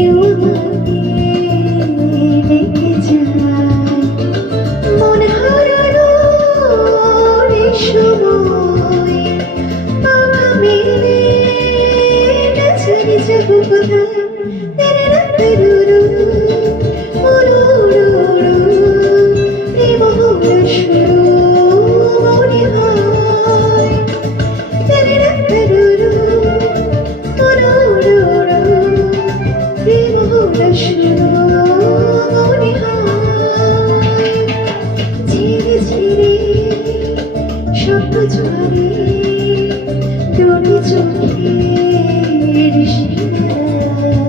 কেউ আমাকে ডেকে যায় মন হারানো এই সময় পাখা মেলে না জানি যাবো কোথায় তেরে রাতে রুরু উরুরুরু এই মোহনা শুরু মনে হয় তেরে রাতে রুরু উরুরুরু এই মোহনা শুরু